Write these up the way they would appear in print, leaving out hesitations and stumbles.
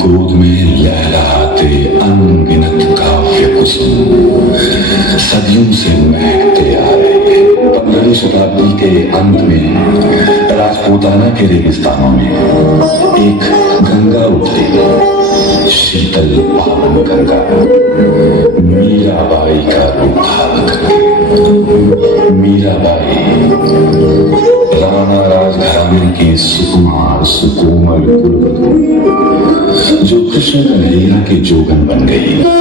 गोद में लहराते अनगिनत काव्य कुसुम सदियों से महकते आ रहे हैं। 15वीं शताब्दी के अंत में राजपूताना के रेगिस्तानों में एक गंगा उतरी, शीतल पावन गंगा, मीराबाई का रूप धारण करके। मीराबाई राणा राजघराने की सुकुमार सुकोमल कुलवधू जो कृष्ण कन्हैया के जोगन बन गई।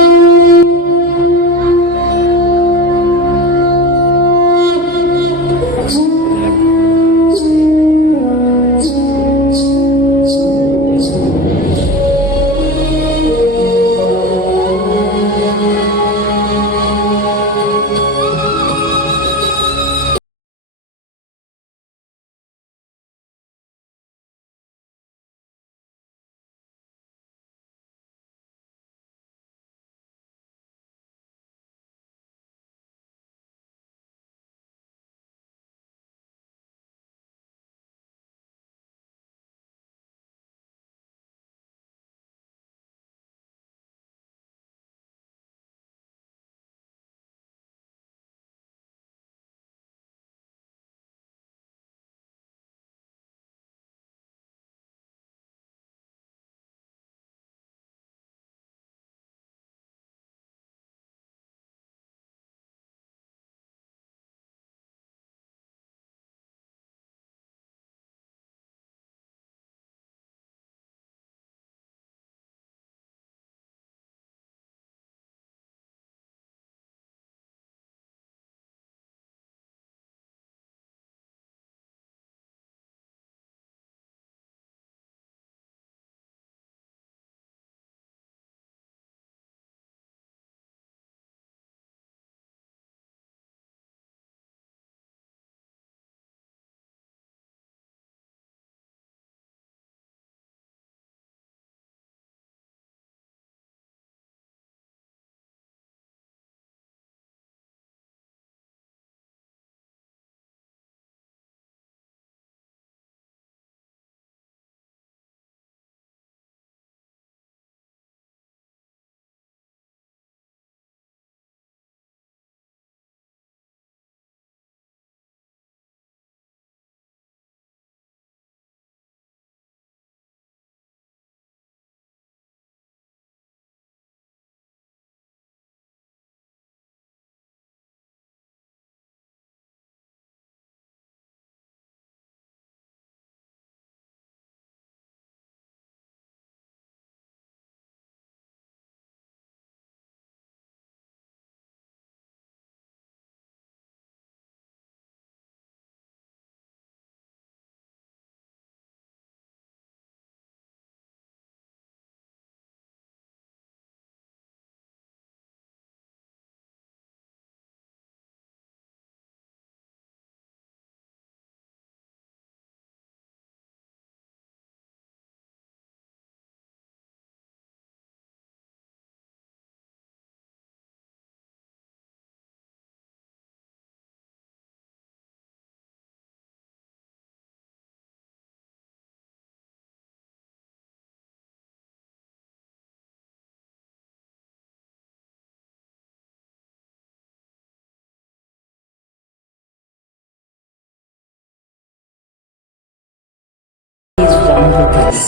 One with us.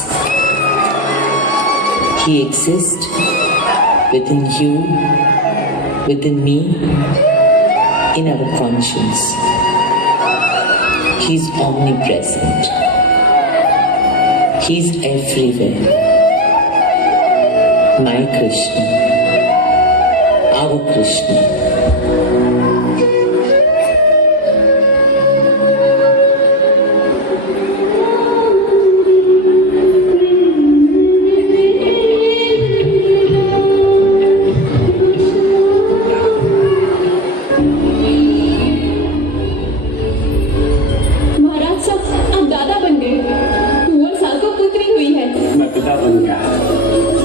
He exists within you, within me, in our conscience. He's omnipresent. He's everywhere. My Krishna, our Krishna.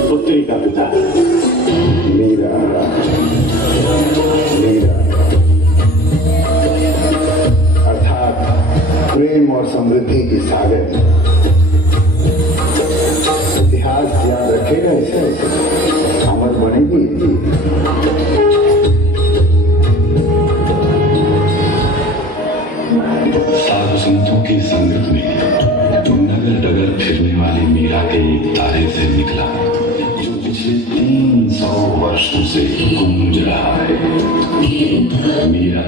पुत्री का पिता मीरा अर्थात प्रेम और समृद्धि की सागर। इतिहास याद रखेगा। अमर बनेगी। साधु संतों की संगत में नगर डगर फिरने वाली मीरा के एक तारे से निकला, जो पिछले 300 वर्षों से गूंज रहा है। मीरा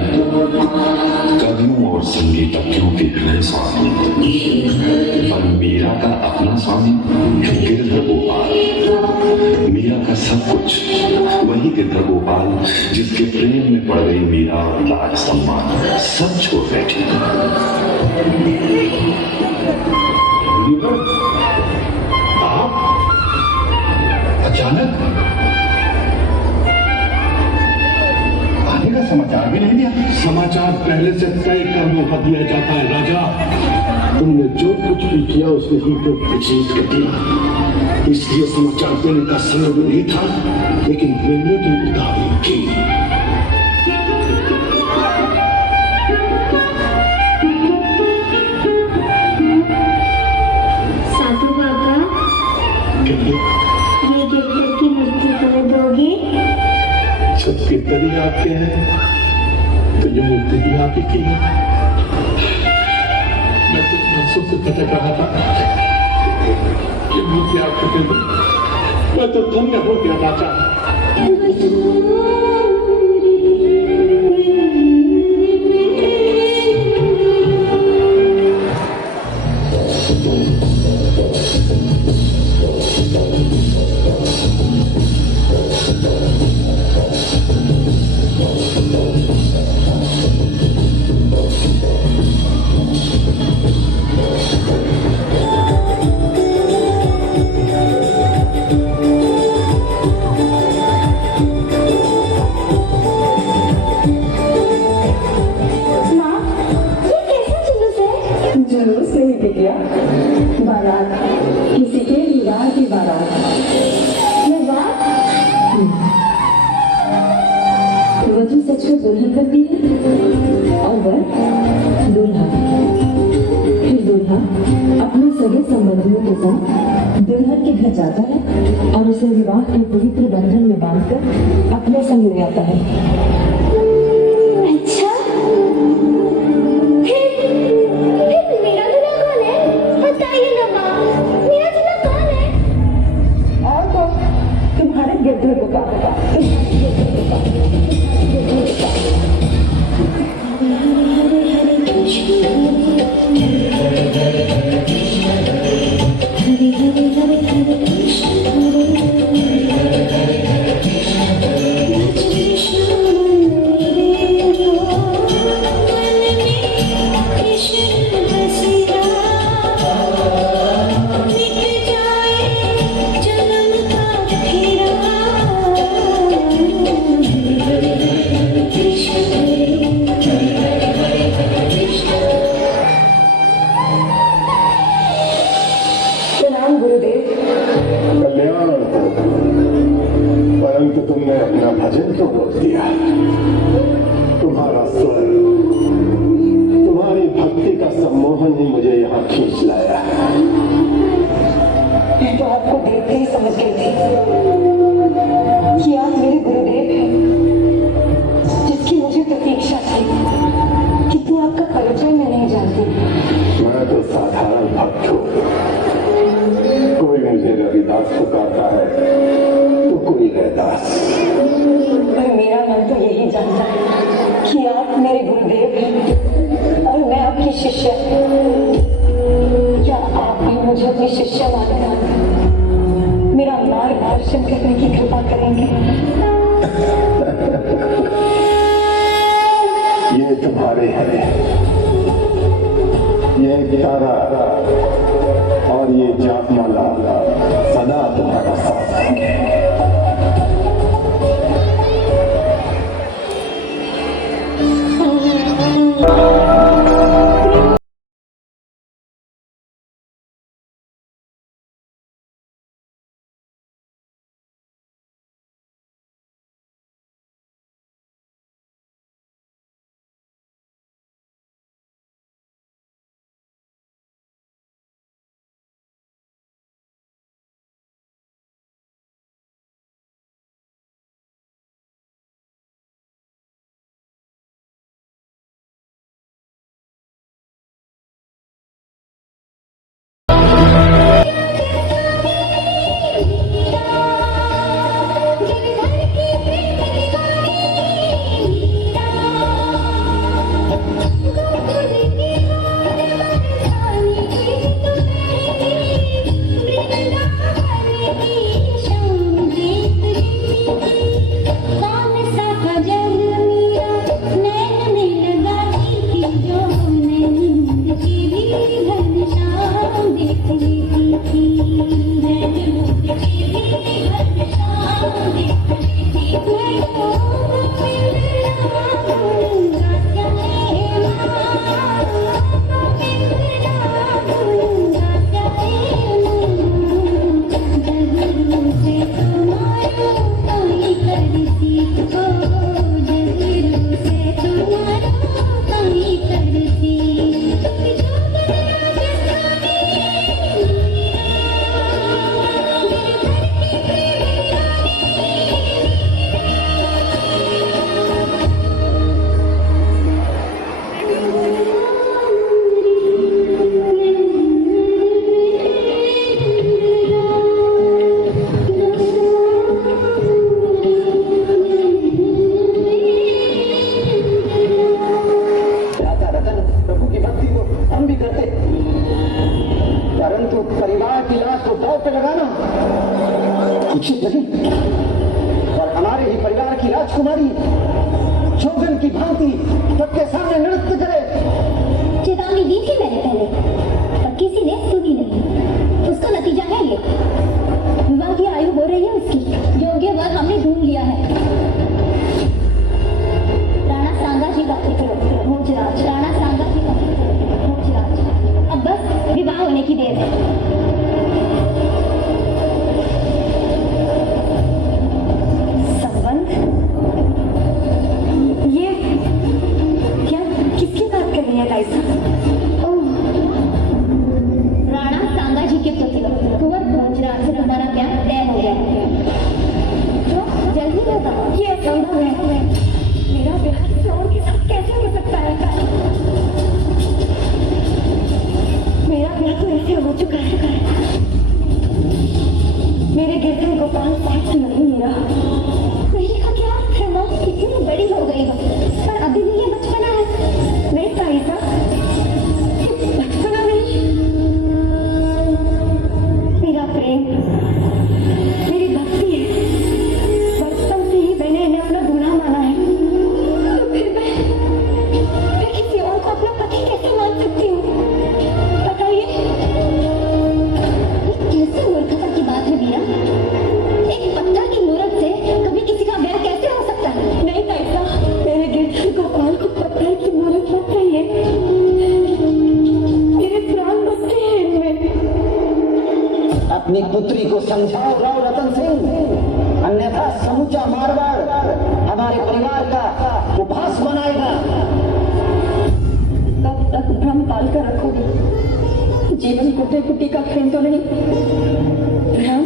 कवियों और संगीतज्ञों के हृदय स्वामी, पर मीरा का अपना स्वामी गिरधर गोपाल। मीरा का सब कुछ वही गिरधर गोपाल, जिसके प्रेम में पड़ गई मीरा और लाज सम्मान सब छोड़ बैठी। आप अचानक आने का समाचार भी नहीं दिया। समाचार पहले से तय कर दिया जाता है राजा। तुमने जो कुछ भी किया उसने हमको विचलित कर दिया, इसलिए समाचार देने का समय भी नहीं था, लेकिन मैंने तो उतावली की। साधु बाबा, ये गिरधर की मूर्ति कर दोगे? जब गिरधर ही आपके हैं तो ये मूर्ति भी आप ही की है। मैं तो बरसों से भटक रहा था, ये मूर्ति आपको दे दो, मैं तो धन्य हो गया राजा। जुलूस नहीं बिटिया, बारात, किसी के विवाह की बारात। वधू सचमुच दुल्हन करती है और वर दूल्हा। फिर दूल्हा अपने सगे संबंधियों के साथ दुल्हन के घर जाता है और उसे विवाह के पवित्र बंधन में बांधकर अपने संग ले आता है। अच्छा, फिर मेरा दूल्हा कौन है? बताइए ना माँ, मेरा दूल्हा कौन है? और तो तुम्हारे गिरधर गोपाल। कल्याण हो, परंतु तुमने अपना भजन क्यों रोक दिया? तुम्हारा स्वर, तुम्हारी भक्ति का सम्मोहन ही मुझे यहाँ खींच लाया। मैं तो आपको देखते ही समझ गई थी कि आप मेरे गुरुदेव हैं, जिसकी मुझे प्रतीक्षा थी, किंतु आपका परिचय मैं नहीं जानती। मैं तो साधारण भक्त हूँ। कोई मुझे रविदास पुकारता है तो कोई रैदास। पर मेरा मन तो यही जानता है कि आप मेरे गुरुदेव हैं और मैं आपकी शिष्य। क्या आप भी मुझे अपनी शिष्य मानकर मेरा मार्गदर्शन करने की कृपा करेंगे? ये तुम्हारे हैं, ये तारा और ये जापमाला सदा तुम्हारा साथ देंगे। पे लगाना उचित नहीं। और हमारे ही परिवार की राजकुमारी जोगन की भांति सबके सामने नृत्य करे। चेतावनी दी थी मैंने पहले, पर किसी ने सुनी नहीं। उसका नतीजा है ये, विवाह की आयु हो रही है उसकी, योग्य वर हमने ढूंढ लिया है। राणा सांगा जी का पुत्र भोजराज, राणा सांगा जी का पुत्र भोजराज। अब बस विवाह होने की देर है। संबंध? ये क्या किसकी बात कर रही है लाइसा? राणा सांगा जी के पुत्र कुंवर भोजराज से तुम्हारा प्यार तय हो गया है। तो जल्दी होगा। ये असंभव है। मेरा ब्याह किसी और के साथ कैसे हो सकता है? मेरा ब्याह तो ऐसे हो चुका है। मेरे गिरधर गोपाल साथ नहीं मेरा। मेरी का क्या है माँ, कितनी बड़ी हो गई हो, पर अभी भी ये बचपना है। नहीं साइसा, बचपना नहीं। मेरा प्रेम, मेरी भक्ति है। बचपन से ही मैंने इन्हें अपना दूल्हा माना है। तो फिर मैं किसी और को अपना पति कैसे मान सकती हूँ? बताइए। कैसे मूर्खता की बात है वीरा? एक पत्थर की मूर्त से कभी किसी का ब्याह कैसे हो सकता है? नहीं साइसा, मेरे गिरधर गोपाल को पत्थर की मूर्त मत कहिए। मेरे प्राण बसते हैं इनमें। अपनी पुत्री को समझाओ राव रतन सिंह, अन्यथा समूचा मारवाड़ हमारे परिवार का उपहास बनाएगा। कब तक भ्रम पाल कर रखोगे? जीवन कुटे कुटी का खेल तो नहीं। भ्रम?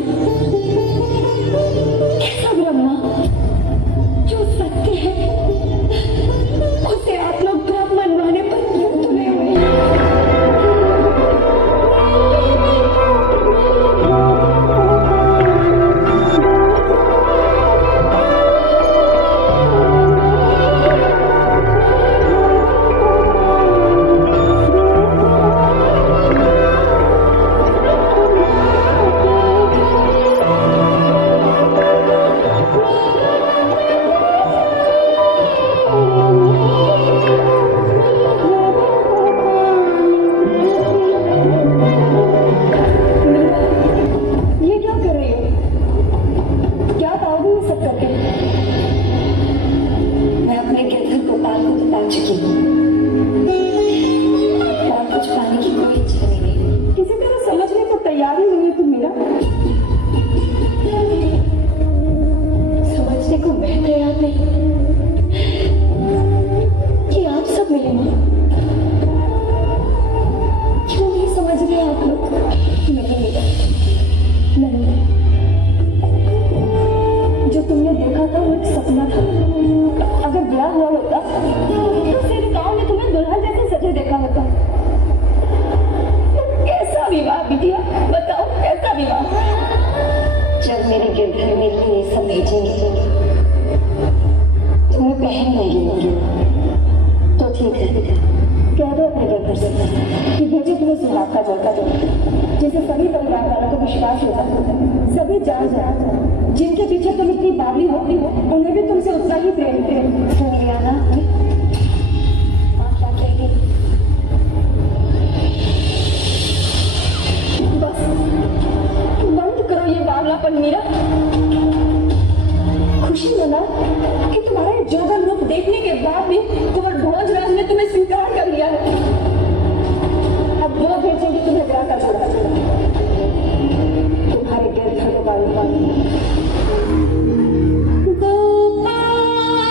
कैसा भ्रम मां? जो सत्य है उसे आप लोग भ्रम मनवाने पर क्यों तुले हुए हैं? ये क्या कर रही हो? क्या पाओगे ये सब करके? मैं अपने गिरधर गोपाल को बता चुकी हूँ और कुछ पाने की कोई इच्छा नहीं है। किसी तरह समझने को तैयार ही नहीं है तुम मेरा। समझने को मैं तैयार नहीं कि आप सब मिले मां। क्यों नहीं समझ रहे आप लोग? नहीं, जो तुमने देखा था वो एक सपना था। अगर ब्याह हुआ होता तो सेविकाओं ने तुम्हें दुल्हन जैसे सजे देखा होता। कैसा विवाह बिटिया, बताओ कैसा विवाह? जब मेरे गिरधर मेरे लिए समेटेंगे, तुम्हें पहन लेंगे तो ठीक है। कह दो अपने गिरधर से कि भेजे तुम्हें सुहाग का जल का जिसे सभी परिवार वालों को विश्वास होता है। सभी जान जान जिनके पीछे तुम इतनी बावली होती हो, उन्हें भी तुमसे उतना ही प्रेम थे। सुन लिया ना? क्या कहेगी? बस बंद करो ये बावलापन मीरा। खुशी मनाओ कि तुम्हारा ये जोगन रूप देखने के बाद भी कुंवर भोजराज ने तुम्हें स्वीकार कर लिया है। अब वो भेजेंगे तुम्हें ब्याह का जोड़ा, तुम्हारे गिरधर गोपाल। गोपाल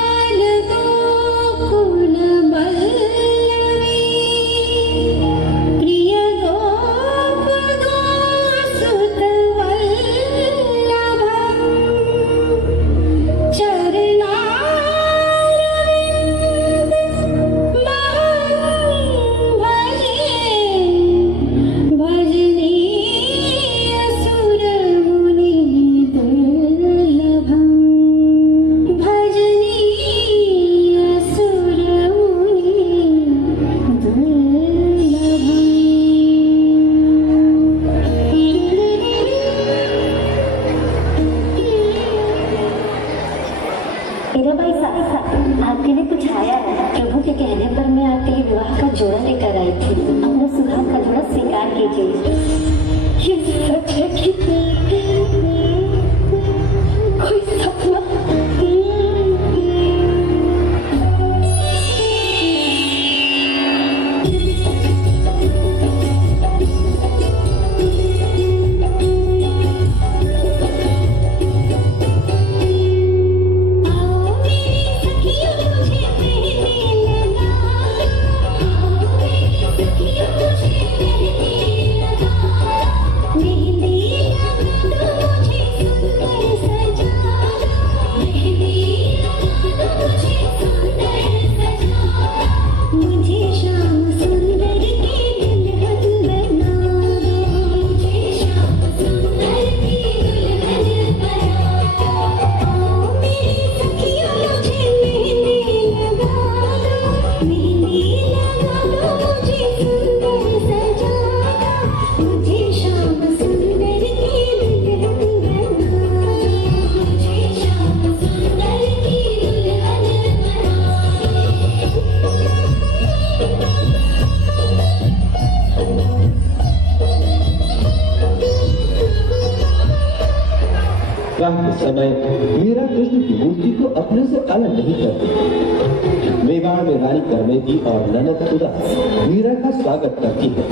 कंधे पर मैं आपके विवाह का जोड़ा लेकर आई थी। अपना सुहाग का जोड़ा स्वीकार कीजिए। ये सच है कि कोई सपना विवाह के समय मीरा कृष्ण की मूर्ति को अपने से अलग नहीं करती। मेवाड़ में रानी करमेती और ननद खुदा मीरा का स्वागत करती है।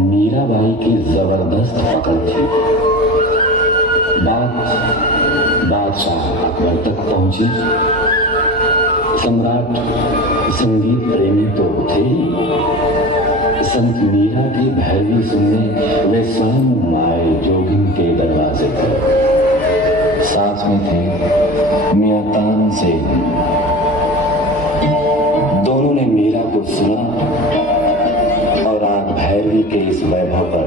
मीराबाई की जबरदस्त पकड़ थी। बादशाह अकबर तक पहुंची। सम्राट संगीत प्रेमी तो थे ही, संत मीरा की भैरवी सुनने वे स्वयं आए जोगिन के दरवाजे पर। साथ में थे मियां तानसेन। दोनों ने मीरा को सुना और राग भैरवी के इस वैभव पर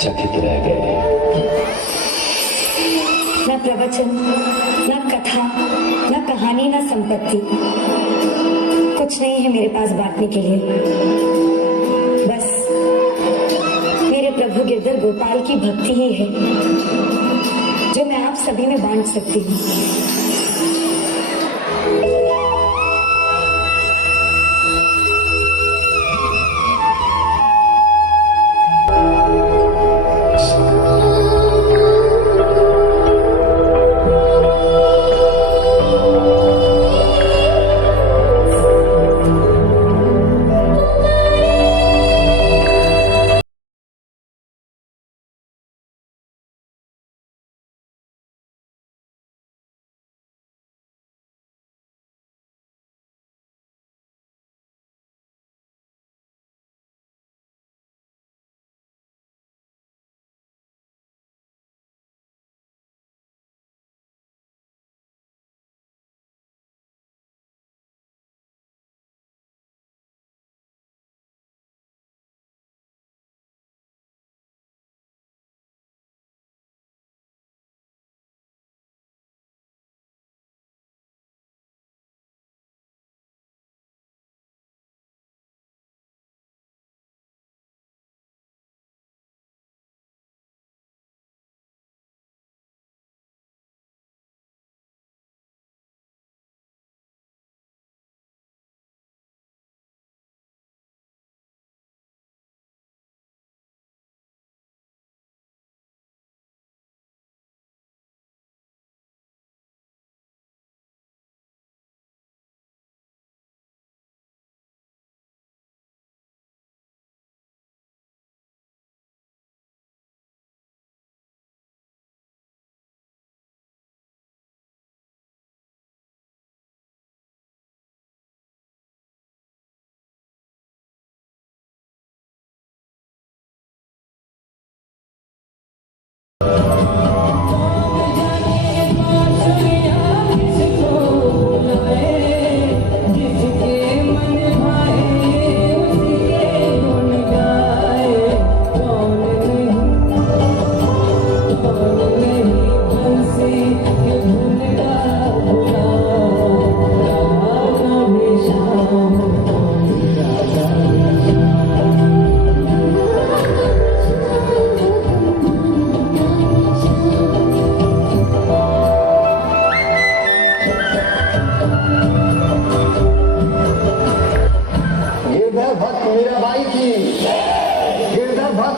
चकित रह गए। न प्रवचन, न कथा, न कहानी, न संपत्ति, कुछ नहीं है मेरे पास बांटने के लिए। बस मेरे प्रभु गिरधर गोपाल की भक्ति ही है जो मैं आप सभी में बांट सकती हूँ।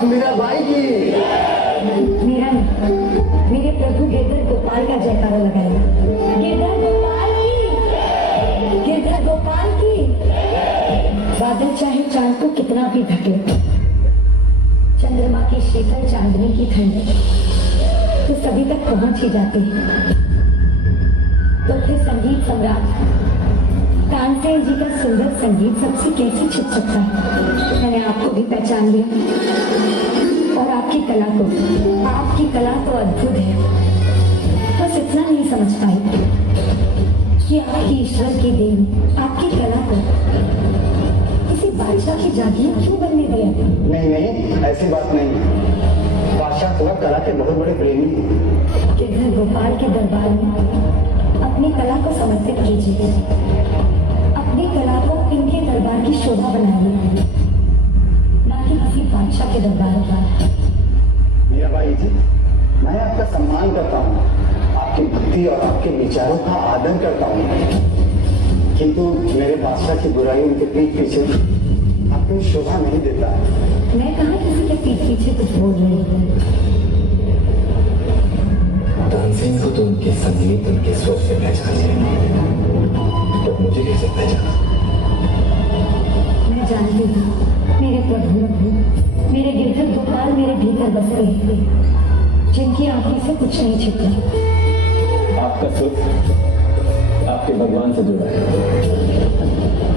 मीराबाई की मेरा नहीं, मेरे प्रभु गिरधर गोपाल का जयकारा लगाएगा। गिरधर गोपाल की, गिरधर गोपाल की। बादल चाहे चांद को कितना भी ढके, चंद्रमा की शीतल चांदनी की ठंड तो सभी तक पहुंच ही जाती है। तो फिर संगीत सम्राट तानसेन जी का सुंदर संगीत सबसे कैसे छिप सकता है। मैंने आपको भी पहचान लिया और आपकी कला को, आपकी कला तो अद्भुत है। बस इतना नहीं समझ पाई कि आपकी ईश्वर की देन आपकी कला को किसी बादशाह की जागीर क्यों बनने दिया। नहीं नहीं, ऐसी बात नहीं। बादशाह तो कला के बहुत बड़े प्रेमी हैं। गिरधर गोपाल के दरबार में अपनी कला को समर्पित कीजिए, अपनी कला को इनके दरबार की शोभा बनाइए, ना कि किसी बादशाह के दरबार का। मीराबाई जी, मैं आपका सम्मान करता हूँ, आपकी भक्ति और आपके विचारों का आदर करता हूँ, किंतु मेरे बादशाह की बुराई उनके पीठ पीछे आपको शोभा नहीं देता। मैं कहाँ किसी के पीठ पीछे कुछ बोल रही हूँ। तानसेन को तो उनके संगीत, उनके स्वर से पहचाने, तो मुझे कैसे पहचाना? मैं जानती हूँ मेरे प्रभु अंदर बस गई, जिनकी आंखों से कुछ नहीं छिपा। आपका सुख आपके भगवान से जुड़ा है।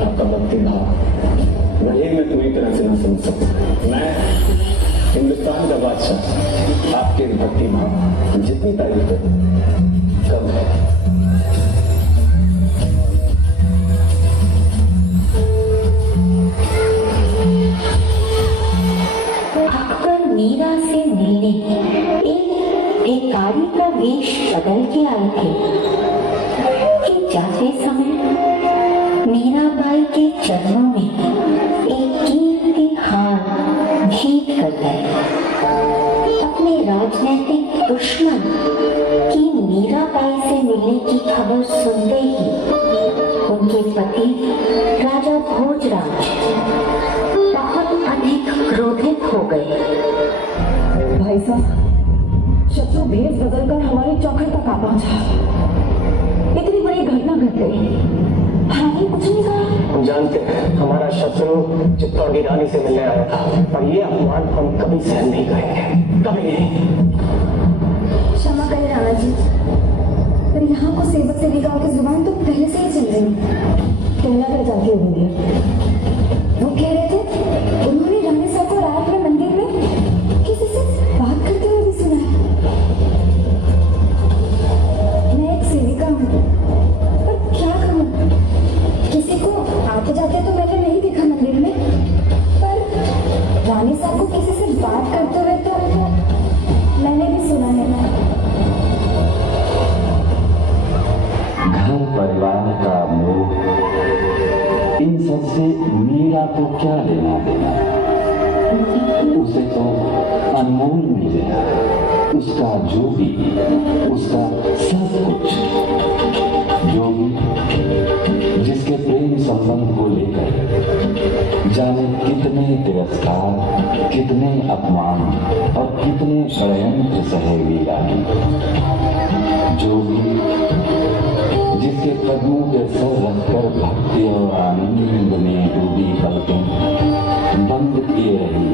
आपका भक्ति भाव वही मैं पूरी तरह से न समझ सकता। मैं हिंदुस्तान का बादशाह आपके भक्ति भाव जितनी तारीफ करूं कम है। अक्सर मीरा से मिलने एक भिखारी का वेश बदल के आए थे कि जाते समय मीराबाई के चरणों में एक कीमती हार भेंट कर गए। अपने राजनीतिक दुश्मन की मीराबाई से मिलने की खबर सुनते ही उनके पति राजा भोजराज बहुत अधिक क्रोधित हो गए। भाई साहब, शत्रु भेष बदलकर हमारी चौखट तक आ पहुंचा। इतनी बड़ी घटना घट गई, आपने कुछ नहीं कहा। हम जानते हैं हमारा शत्रु चित्तौड़ की रानी से मिलने आया था, और ये अपमान हम कभी सहन नहीं करेंगे, कभी नहीं। क्षमा करें राणा जी, पर यहाँ को सेवक सेविकाओं की जुबान तो पहले से ही चल रही है। कहना क्या चाहती है भैया? वो कह रहे थे उन्होंने रानी साहब को रात में मंदिर में किसी से बात करते हुए भी सुना है। मैं एक सेविका हूँ, पर क्या कहूँ, किसी को आते जाते तो मैंने नहीं देखा मंदिर में, पर रानी साहब को किसी से बात करते हुए तो मैंने भी सुना है। घर परिवार का मोह, इन सबसे मीरा को क्या लेना देना? उसे तो अनमोल मिले, उसका जो भी, उसका सब कुछ। जो भी जिसके प्रेम संबंध को लेकर जाने कितने तिरस्कार, कितने अपमान और कितने षड्यंत्र सहे मीरा ने। जो भी जिसके कदमों पे सर रखकर भक्ति और आनंद में डूबी पलकें बंद किए रही।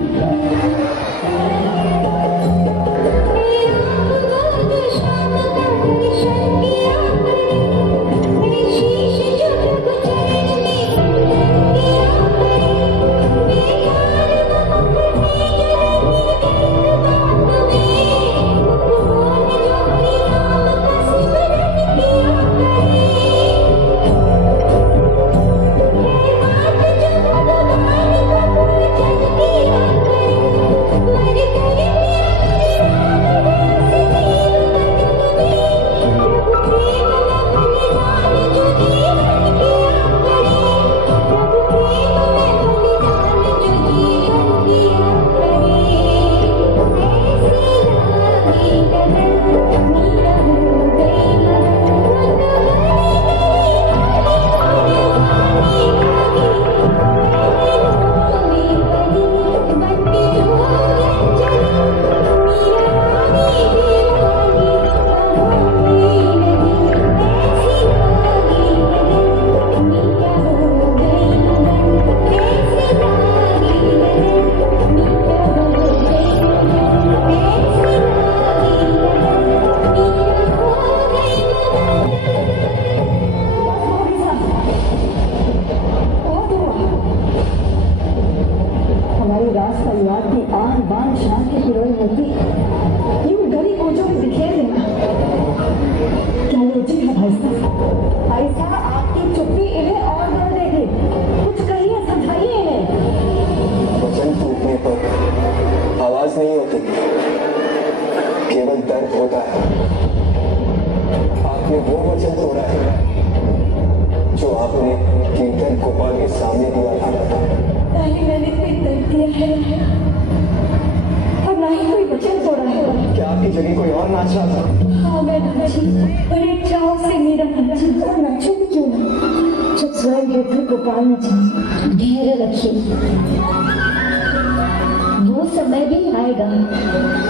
वो समय भी आएगा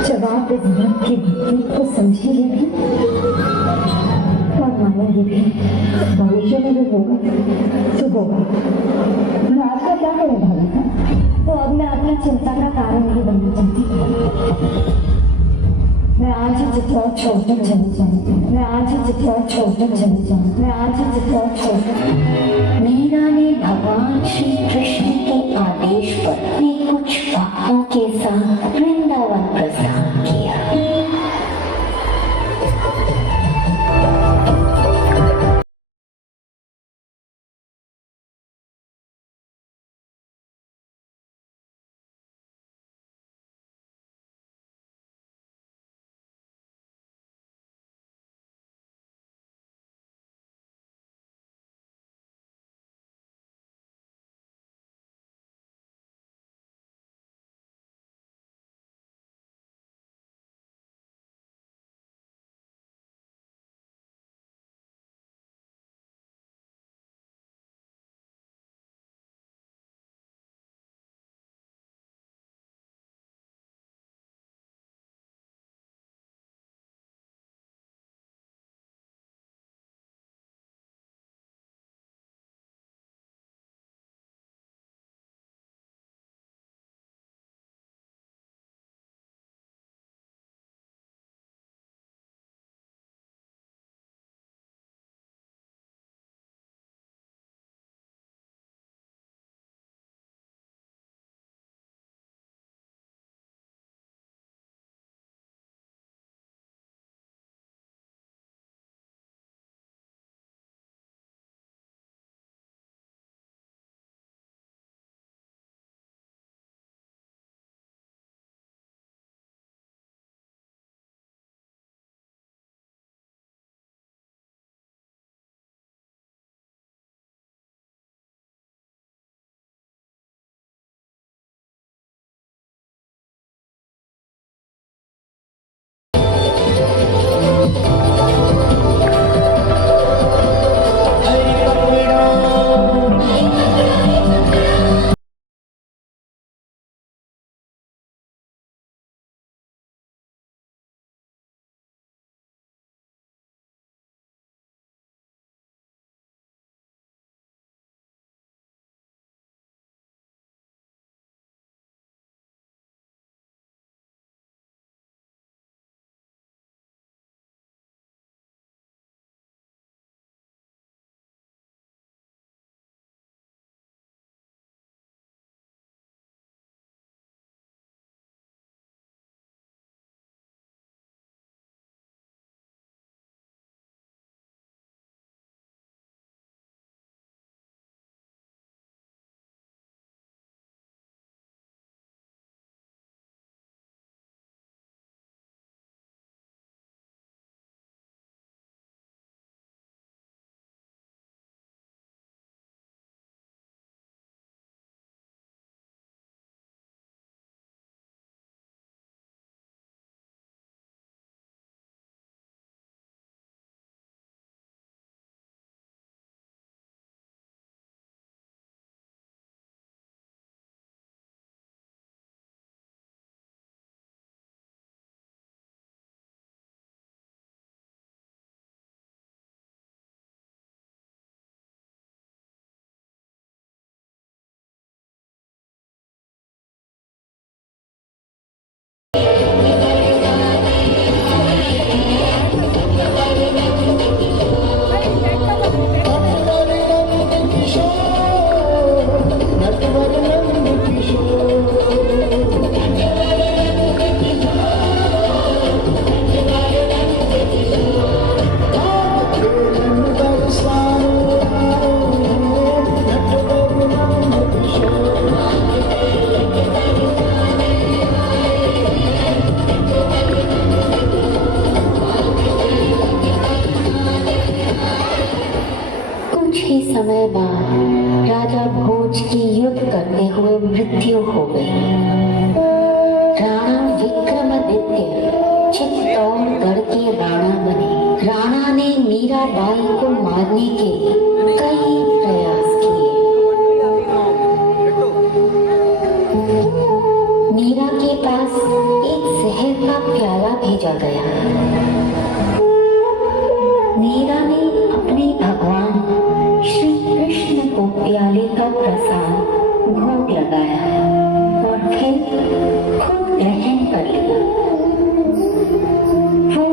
जब आप इस भक्त की भक्ति को समझेंगे भी और मानेंगे भी। भविष्य में जो होगा तो होगा, पर आज का क्या करें भाभी? तो अब मैं अपनी चिंता का कारण नहीं बनना चाहती। चित्रा छोड़कर चली जाऊं, मैं आज ही चित्रा छोड़कर चली जाऊं, मैं आज ही चित्रा छोड़कर। मीरा ने भगवान श्री कृष्ण के आदेश पर अपने कुछ भक्तों के साथ वृंदावन प्रस्थान किया। समय बाद राजा भोज की युद्ध करते हुए मृत्यु हो गई। राणा विक्रमादित्य चित्तौड़गढ़ के राणा बने। राणा ने मीराबाई को मारने के कई प्रयास किए। मीरा के पास एक जहर का प्याला भेजा गया। मीरा ने अपने भगवान श्री कृष्ण को प्याले का प्रसाद भोग लगाया और फिर खुद ग्रहण कर लिया। वो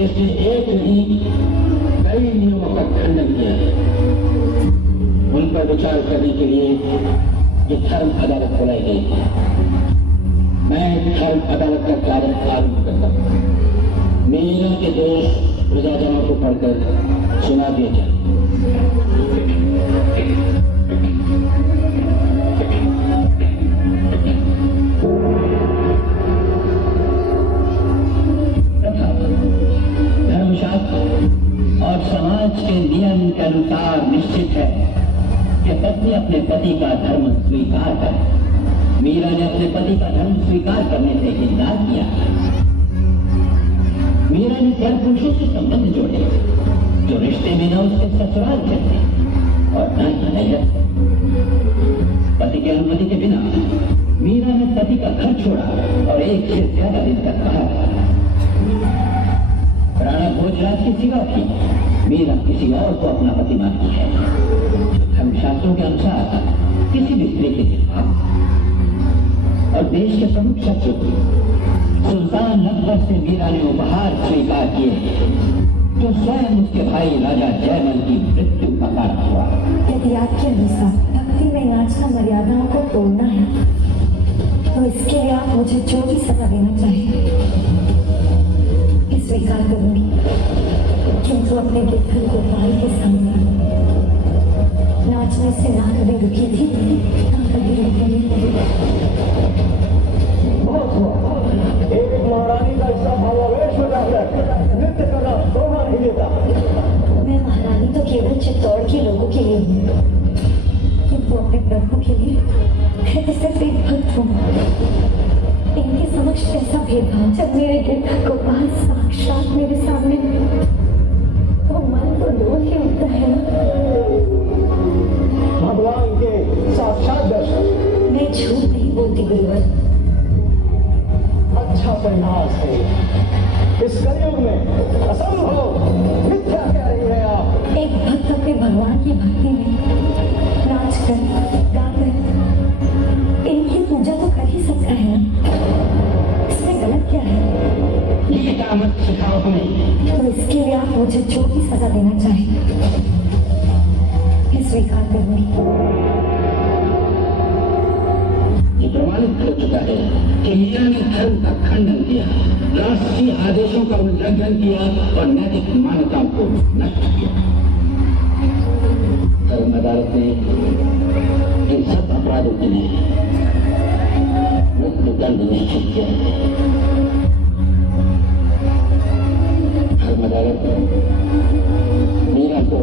इसने एक नहीं कई नियमों का खंडन किया है। उन पर विचार करने के लिए ये धर्म अदालत बुलाई गई है। मैं धर्म अदालत का कार्य आरंभ करता हूँ। मीरा के दोष प्रजाजनों को पढ़कर सुना दिए जाए। और समाज के नियम के अनुसार निश्चित है कि पत्नी अपने पति का धर्म स्वीकार करे। मीरा ने अपने पति का धर्म स्वीकार करने से इनकार किया। मीरा ने पर पुरुषों से संबंध जोड़े जो रिश्ते में न उसके ससुराल के थे और न ही नैहर। पति की अनुमति के बिना मीरा ने पति का घर छोड़ा और एक से ज्यादा दिन तक कहा। राणा भोजराज की सिवा थी मीरा किसी और को अपना पति मानती है। धर्मशास्त्रों के अनुसार किसी भी स्त्री के खिलाफ। और देश के प्रमुख शत्रु सुल्तान अकबर से मीरा ने उपहार स्वीकार किए जो स्वयं उसके भाई राजा जयमल की मृत्यु का कारण हुआ। यदि आपके अनुसार भक्ति में नाचना मर्यादाओं को तोड़ना है तो इसके लिए आप मुझे जो भी सजा देना चाहें स्वीकार करूंगी, किंतु अपने गिरधर गोपाल के सामने नाचने से ना कभी रुकी थी ना कभी रुकेगी। एक महारानी का हिस्सा भावावेश में जाकर नृत्य करना शोभा नहीं देता। मैं महारानी तो केवल चित्तौड़ के लोगों के लिए हूँ, किंतु अपने प्रभु के लिए मैं तो सिर्फ एक भक्त हूँ। इनके समक्ष कैसा भेदभाव जब मेरे गिरधर गोपाल साक्षात मेरे सामने तो मन तो डोल ही उठता है ना। भगवान के साक्षात दर्शन। मैं झूठ नहीं बोलती गुरुवर। अच्छा प्रयास है। इस कलयुग में असंभव मिथ्या कह रही है आप। एक भक्त अपने भगवान की भक्ति में नाच कर गाकर इनकी पूजा तो कर ही सकता है ना। इसमें गलत क्या है? ये मत सिखाओ हमें। तो इसके लिए आप मुझे जो भी सजा देना चाहें मैं स्वीकार करूंगी। ये प्रमाणित हो चुका है कि मीरा ने धर्म का खंडन किया, राष्ट्रीय आदेशों का उल्लंघन किया और नैतिक मान्यताओं को नष्ट किया। धर्म अदालत ने इन सब अपराधों के लिए मृत्यु दंड निश्चित किया है। धर्म अदालत ने मीरा को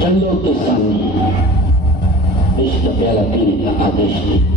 चंदों के सामने विष का प्याला पीने का आदेश दिया।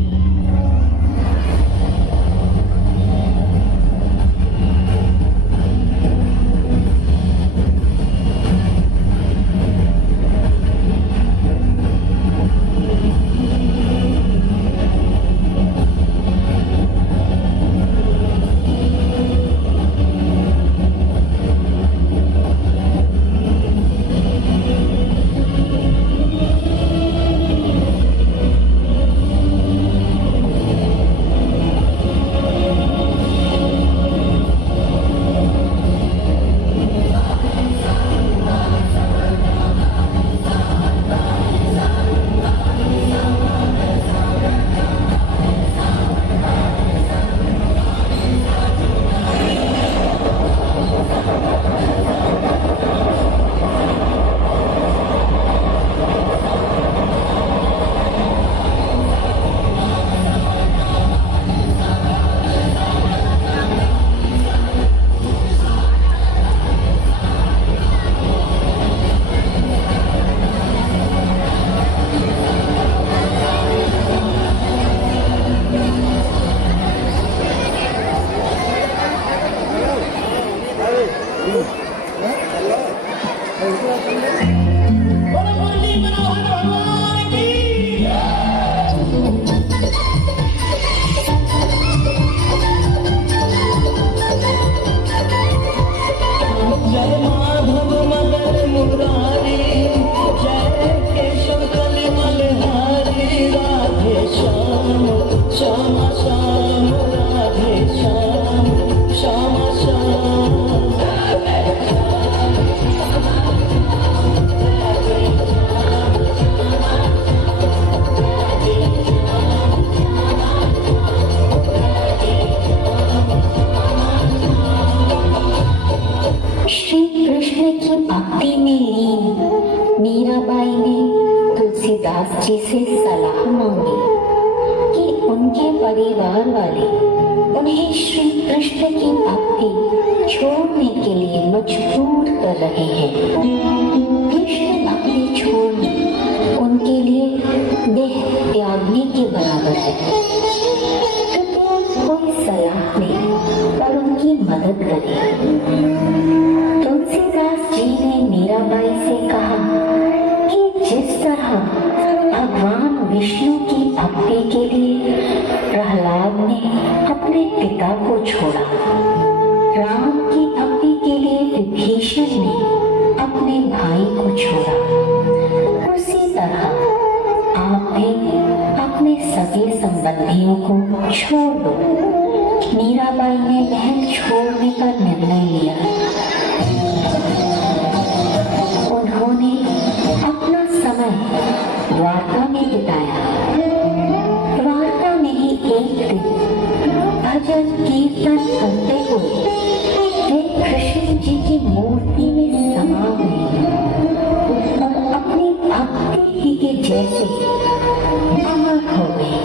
की भक्ति में लीन मीराबाई ने तुलसीदास जी से सलाह मांगी कि उनके परिवार वाले उन्हें श्री कृष्ण की भक्ति छोड़ने के लिए मजबूर कर रहे हैं। कृष्ण भक्ति छोड़ना उनके लिए देह त्यागने के बराबर है। कोई सलाह दे और उनकी मदद करे। तुलसीदास जी ने मीराबाई से कहा कि जिस तरह भगवान विष्णु की भक्ति के लिए प्रहलाद ने अपने पिता को छोड़ा, राम की भक्ति के लिए विभीषण ने अपने भाई को छोड़ा, उसी तरह आप भी अपने सगे संबंधियों को छोड़ दो। मीराबाई ने महल छोड़ने का निर्णय लिया। उन्होंने अपना समय द्वारका में बिताया। द्वारका में ही एक दिन भजन कीर्तन करते हुए वे कृष्ण जी की मूर्ति में समा गए और अपनी भक्ति ही के जैसे अमर हो गए।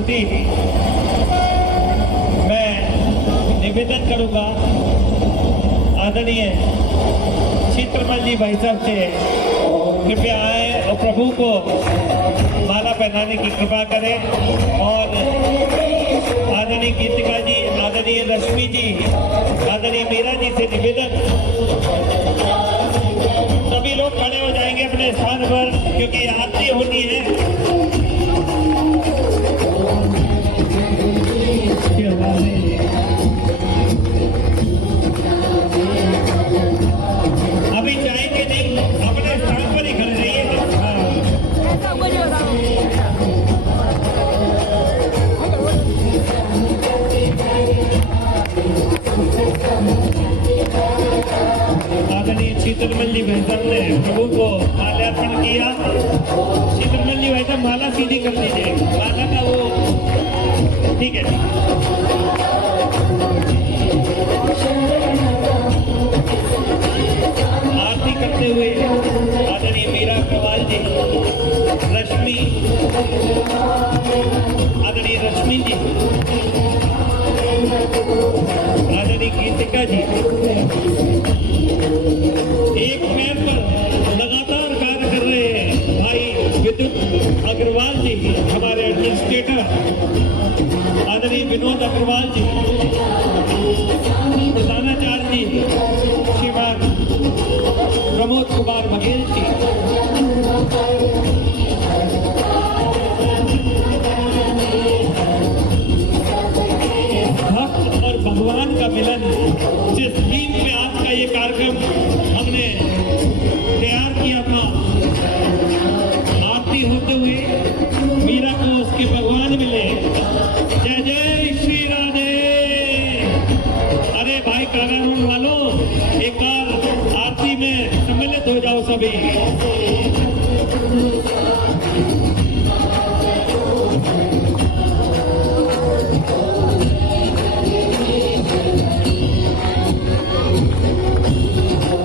प्रति मैं निवेदन करूंगा आदरणीय चित्रमल जी भाई साहब से कृपया आए और प्रभु को माला पहनाने की कृपा करें। और आदरणीय गीतिका जी, आदरणीय रश्मि जी, आदरणीय मीरा जी से निवेदन, सभी लोग खड़े हो जाएंगे अपने स्थान पर क्योंकि आरती होनी है। अभी जाएंगे नहीं, अपने स्थान पर ही खड़े रहिए। आदरणीय चित्रमल जी भाई साहब ने प्रभु को माल्यार्पण किया। चित्रमल जी भाई साहब माला सीधी कर दीजिए, माला का वो ठीक है। आरती करते हुए आदरणीय मीरा अग्रवाल जी, रश्मि, आदरणीय रश्मि जी, आदरणीय गीतिका जी, एक पैर पर लगातार कार्य कर रहे हैं भाई विद्युत अग्रवाल जी, हमारे एडमिनिस्ट्रेटर आदरणीय विनोद अग्रवाल जी, प्रधानाचार्य जी श्रीमान प्रमोद कुमार बघेल जी, भक्त और भगवान का मिलन, जिस थीम पे आज का ये कार्यक्रम हमने तैयार किया था, आरती होते हुए मीरा को उसके भगवान मिले। जय जय श्री राधे। अरे भाई कारारूम वालों, एक बार आरती में सम्मिलित हो जाओ सभी।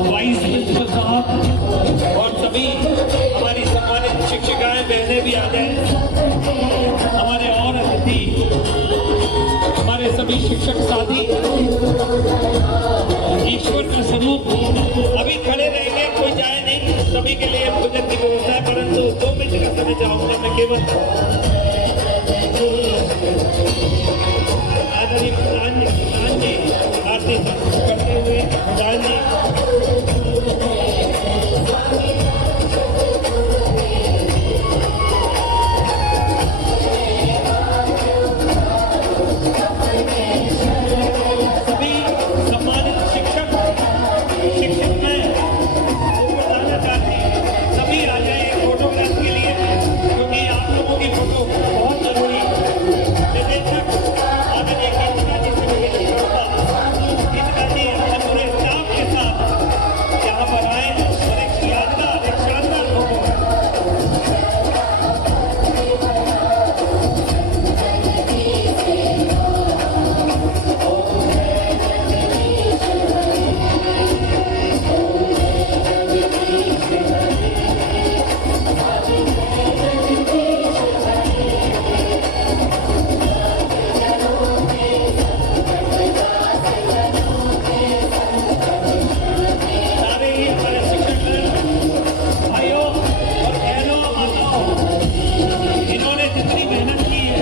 वाइस प्रिंसिपल साहब और सभी हमारी सम्मानित शिक्षिकाएं बहनें भी आ जाए। हमारे और अतिथि, हमारे सभी शिक्षक साथी, ईश्वर का स्वरूप अभी खड़े रहेंगे, कोई जाए नहीं, सभी के लिए भोजन की व्यवस्था है, परंतु 2 मिनट का समय चाहूंगा मैं केवल। आदरणीय प्रधान जी आरती करते हुए प्रधान जी, सभी सम्मानित शिक्षक में प्रधानाचार्य सभी आ जाए फोटोग्राफ के लिए, क्योंकि आप लोगों की फोटो बहुत जरूरी है। निदेशक आदरणीय गीतिका जी से निवेदन करूंगा, गीतिका जी अपने पूरे स्टाफ के साथ यहाँ पर आए और एक शानदार फोटो सारे ही हमारे शिक्षक भाइयों और बहनों, माताओं, इन्होंने जितनी मेहनत की है,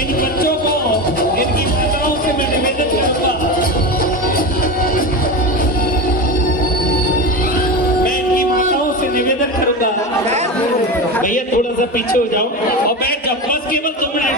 इन बच्चों को, इनकी माताओं से मैं निवेदन करूंगा, मैं इनकी माताओं से निवेदन करूंगा, भैया थोड़ा सा पीछे हो जाओ और बैठ जाओ, बस केवल 2 मिनट।